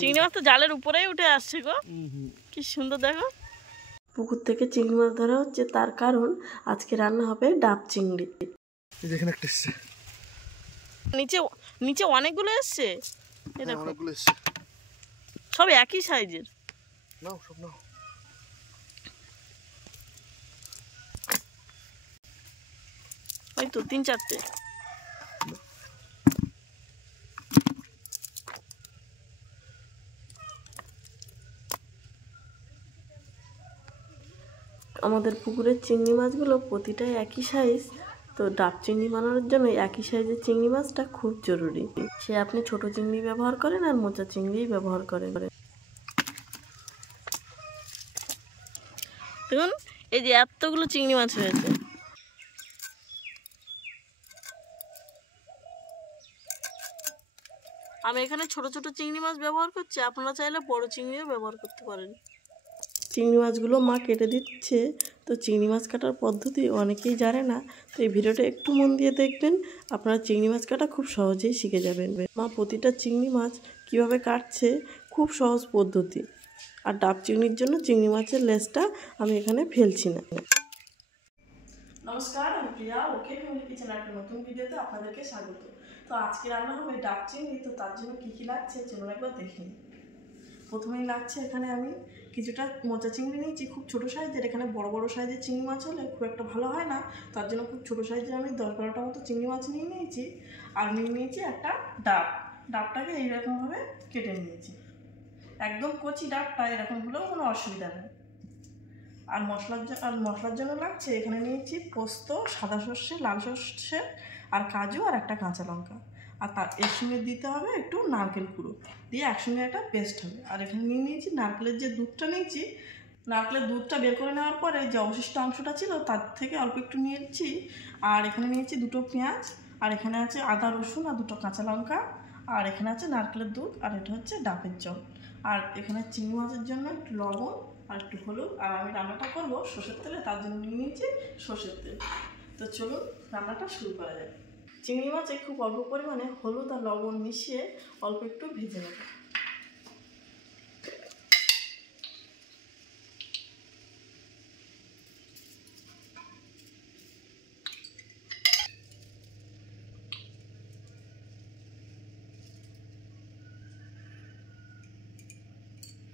চিংড়ি মাছ তো জালের উপরেই উঠে আসছে গো, কি সুন্দর দেখো। পুকুর থেকে চিংড়ি মাছ ধরা হচ্ছে, তার কারণ আজকে রান্না হবে ডাব চিংড়ি। এখানে একটা এসছে, নিচে নিচে অনেকগুলো এসছে, এই দেখো অনেকগুলো এসছে, সব একই সাইজের। নাও সব নাও। ওই তো 3-4টে। আমাদের পুকুরের চিংড়ি মাছগুলো প্রতিটাই একই সাইজ, তো ডাব চিংড়ি বানানোর জন্য একই সাইজের চিংড়ি মাছটা খুব জরুরি। সে আপনি ছোট চিংড়ি ব্যবহার করেন আর মোচা চিংড়ি ব্যবহার করেন। দেখুন এই যে এতগুলো চিংড়ি মাছ হয়েছে। আমি এখানে ছোট ছোট চিংড়ি মাছ ব্যবহার করছি, আপনারা চাইলে বড় চিংড়িও ব্যবহার করতে পারেন। চিংড়ি মাছগুলো মা কেটে দিচ্ছে, তো চিংড়ি মাছ কাটার পদ্ধতি অনেকেই জানে না, তো এই ভিডিওটা একটু মন দিয়ে দেখবেন, আপনারা চিংড়ি মাছ কাটা খুব সহজেই শিখে যাবেন। মা প্রতিটা চিংড়ি মাছ কিভাবে কাটছে খুব সহজ পদ্ধতি। আর ডাব চিংড়ির জন্য চিংড়ি মাছের লেজটা আমি এখানে ফেলছি না। নমস্কার, আমি প্রিয়া, ওকে ফ্যামিলি কিচেন একটা নতুন ভিডিওতে আপনাদেরকে স্বাগত। তো আজকে রান্না হবে ডাব চিংড়ি, তো তার জন্য কী কী লাগছে চলুন একবার দেখি। প্রথমেই লাগছে এখানে আমি কিছুটা মোচা চিংড়ি নিয়েছি, খুব ছোটো সাইজের। এখানে বড় বড় সাইজের চিংড়ি মাছ হলে খুব একটা ভালো হয় না, তার জন্য খুব ছোটো সাইজের আমি 10-12টা মতো চিংড়ি মাছ নিয়ে নিয়েছি। আর নিয়ে নিয়েছি একটা ডাব, ডাবটাকে এইরকমভাবে কেটে নিয়েছি, একদম কচি ডাবটা, এরকম হলেও কোনো অসুবিধা নেই। আর মশলার জন্য লাগছে এখানে নিয়েছি পোস্ত, সাদা সর্ষে, লাল সর্ষে আর কাজু আর একটা কাঁচা লঙ্কা। আর তার এর সঙ্গে দিতে হবে একটু নারকেল কুড়ো, দিয়ে একসঙ্গে একটা পেস্ট হবে। আর এখানে নিয়ে নিয়েছি নারকেলের যে দুধটা নিয়েছি, নারকেলের দুধটা বের করে নেওয়ার পরে যে অবশিষ্ট অংশটা ছিল তার থেকে অল্প একটু নিয়েছি। আর এখানে নিয়েছি 2টো পেঁয়াজ, আর এখানে আছে আদা রসুন আর 2টো কাঁচা লঙ্কা, আর এখানে আছে নারকেলের দুধ, আর এটা হচ্ছে ডাবের জল। আর এখানে চিংড়ি মাছের জন্য একটু লবণ আর একটু হলুদ। আর আমি রান্নাটা করবো সর্ষের তেলে, তার জন্য নিয়ে নিয়েছি সর্ষের তেল। তো চলুন রান্নাটা শুরু করা যায়। চিংড়ি মাছে খুব অল্প পরিমাণে হলুদ আর লবণ মিশিয়ে অল্প একটু ভেজে নেব।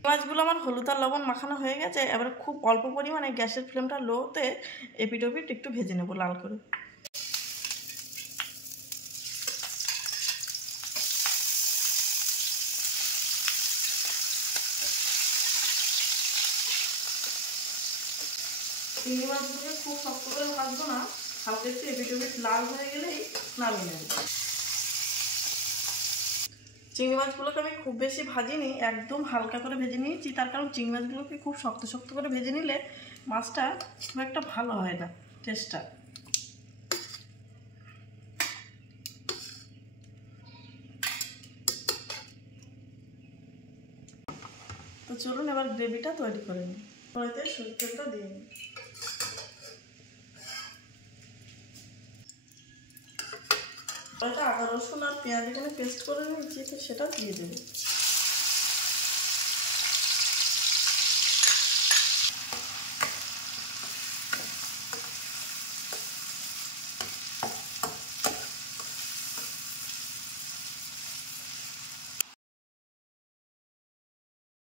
মাছগুলো আমার হলুদ আর লবণ মাখানো হয়ে গেছে, এবার খুব অল্প পরিমাণে গ্যাসের ফ্লেমটা লোতে এপিট ওপিট একটু ভেজে নেব লাল করে। চিংড়ি মাছগুলোকে খুব শক্ত করে ভাজবো না, হালকা একটু এপিট ওপিট লাল হয়ে গেলেই নামিয়ে নেব। চিংড়ি মাছগুলোকে আমি খুব বেশি ভাজিনি, একদম হালকা করে ভেজে নিয়েছি। তার কারণ চিংড়ি মাছগুলোকে খুব শক্ত শক্ত করে ভেজে নিলে মাছটা খুব একটা ভালো হয় না টেস্টটা। তো চলুন এবার গ্রেভিটা তৈরি করে নিই। কড়াইতে সরষের তেলটা দিয়ে নিই। কড়াইতে আদা রসুন আর পেঁয়াজ এখানে পেস্ট করে নিয়েছি, তো সেটা দিয়ে দেবো।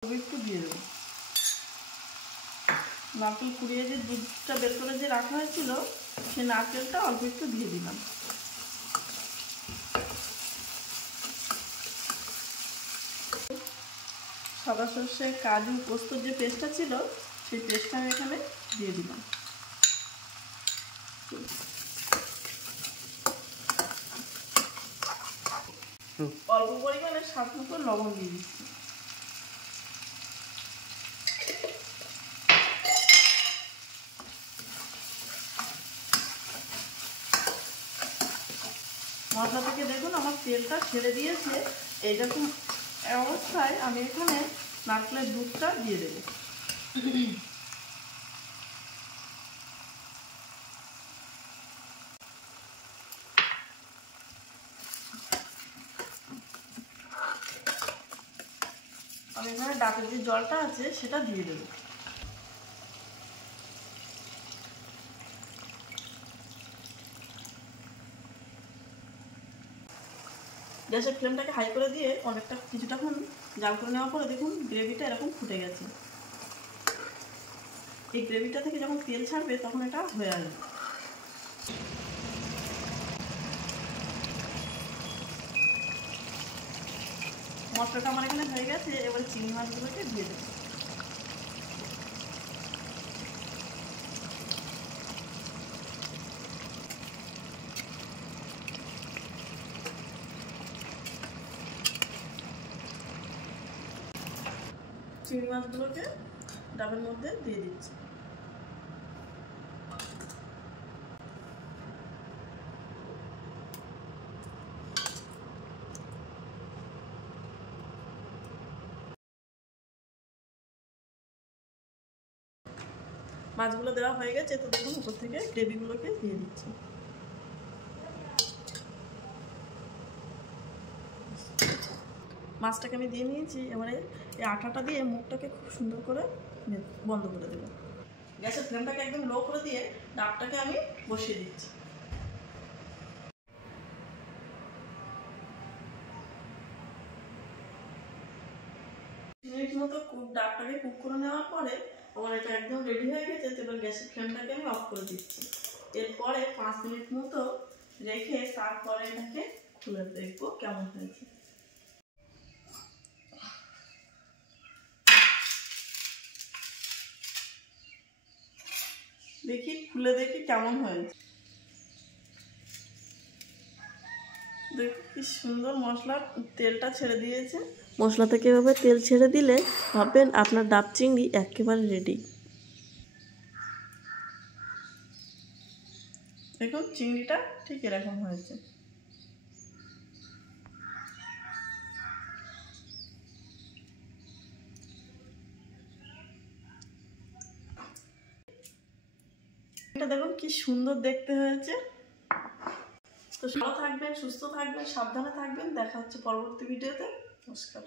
একটু দিয়ে দেবো। নারকেল কুড়িয়ে যে দুধটা বের করে যে রাখা হয়েছিল, সেই নারকেলটা অল্প একটু দিয়ে দিলাম। সাদা সর্ষে, কাজু, পোস্তর যে পেস্টটা ছিল সেই পেস্টটা আমি এখানে দিয়ে দিলাম। অল্প পরিমাণে স্বাদ মতো লবণ দিয়ে দিচ্ছি। মশলা থেকে দেখুন আমার তেলটা ছেড়ে দিয়েছে, এইরকম অবস্থায় আমি এখানে নারকেলের দুধটা দিয়ে দেবো। আমি এখানে ডাবের যে জলটা আছে সেটা দিয়ে দেবো। গ্যাসের ফ্লেমটাকে হাই করে দিয়ে অনেকটা কিছুটাক্ষণ জাল করে নেওয়ার পরে দেখুন গ্রেভিটা এরকম ফুটে গেছে। এই গ্রেভিটা থেকে যখন তেল ছাড়বে তখন এটা হয়ে আসবে। মশলাটা আমার এখানে হয়ে গেছে, এবারে চিংড়ি মাছগুলোকে দিয়ে দেবো। চিংড়ি মাছগুলোকে ডাবের মধ্যে দিয়ে দিচ্ছি। মাছগুলো দেওয়া হয়ে গেছে, তো দেখুন উপর থেকে গ্রেভিগুলোকে দিয়ে দিচ্ছি। মাছটাকে আমি দিয়ে নিয়েছি, এবারে এই আটাটা দিয়ে মুখটাকে খুব সুন্দর করে বন্ধ করে দেবো। গ্যাসের ফ্লেমটাকে একদম লো করে দিয়ে ডাবটাকে আমি বসিয়ে দিচ্ছি। 2 মিনিট মতো ডাবটাকে কুক করে নেওয়ার পরে আমার এটা একদম রেডি হয়ে গেছে। তো এবার গ্যাসের ফ্লেমটাকে আমি অফ করে দিচ্ছি। এরপরে 5 মিনিট মতো রেখে তারপরে এটাকে খুলে দেখবো কেমন হয়েছে। দেখি খুলে দেখি কেমন হয়েছে। দেখি কি সুন্দর মশলা তেলটা ছেড়ে দিয়েছে। মশলা থেকে এভাবে তেল ছেড়ে দিলে ভাববেন আপনার ডাব চিংড়ি একেবারে রেডি। দেখুন চিংড়িটা ঠিক এরকম হয়েছে। এটা দেখুন কি সুন্দর দেখতে হয়েছে। তো ভালো থাকবেন, সুস্থ থাকবেন, সাবধানে থাকবেন। দেখা হচ্ছে পরবর্তী ভিডিওতে। নমস্কার।